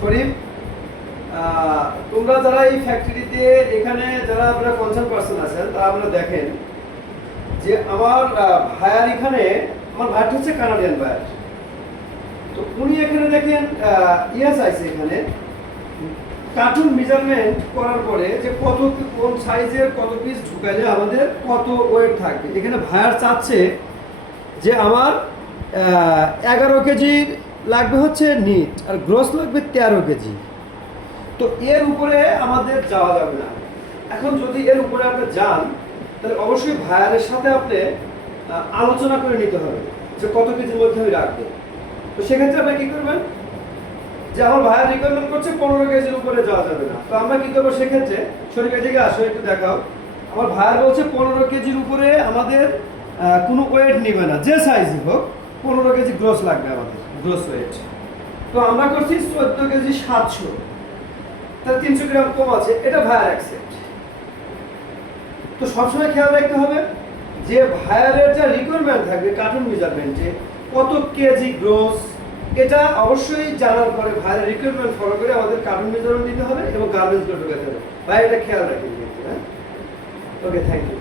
শরীফ, তোমরা যারা এই ফ্যাক্টরিতে এখানে যারা আপনারা কনসার্ন পার্সন আছেন তারা আপনারা দেখেন যে আমার ভাইয়ার এখানে, আমার ভাইয়ার হচ্ছে কানাডিয়ান ভাইয়ার। তো উনি এখানে দেখেন ইয়েস আছে এখানে কার্টুন মেজারমেন্ট করার পরে যে কত কোন সাইজের কত পিস ঢুকাইলে আমাদের কত ওয়েট থাকবে। এখানে ভাইয়ার চাচ্ছে যে আমার 11 কেজি লাগবে হচ্ছে নিট, আর গ্রস লাগবে 13 কেজি। তো এর উপরে আমাদের যাওয়া যাবে না। এখন যদি এর উপরে আপনি যান তাহলে অবশ্যই ভাইয়ারের সাথে আপনি আলোচনা করে নিতে হবে যে কত কেজির মধ্যে আমি রাখবো। তো সেক্ষেত্রে আপনি কি করবেন, যে আমার ভাইয়ার রিকোয়ারমেন্ট করছে 15 কেজির উপরে যাওয়া যাবে না। তো আমরা কি করবো সেক্ষেত্রে, শরীফ এদিকে আসো একটু দেখাও। আমার ভাইয়ার বলছে 15 কেজির উপরে আমাদের কোনো ওয়েট নেবে না, যে সাইজই হোক 15 কেজি গ্রস লাগবে আমাদের, গ্রস ওয়েট। তো আমরা করছি 14 কেজি 700, তার 300 গ্রাম কম আছে, এটা ভাইয়ার অ্যাকসেপ্ট। তো সবসময় খেয়াল রাখতে হবে যে ভাইয়ারের যা রিকোয়ারমেন্ট থাকবে কার্টুন মেজারমেন্টে কত কেজি গ্রস, এটা অবশ্যই জানার পরে ভাইয়ারের রিকোয়ারমেন্ট ফলো করে আমাদের কার্টুন মেজারমেন্ট দিতে হবে এবং গার্মেন্টসগুলো ঢোকাতে হবে। ভাই এটা খেয়াল রাখবেন। হ্যাঁ, ওকে, থ্যাংক ইউ।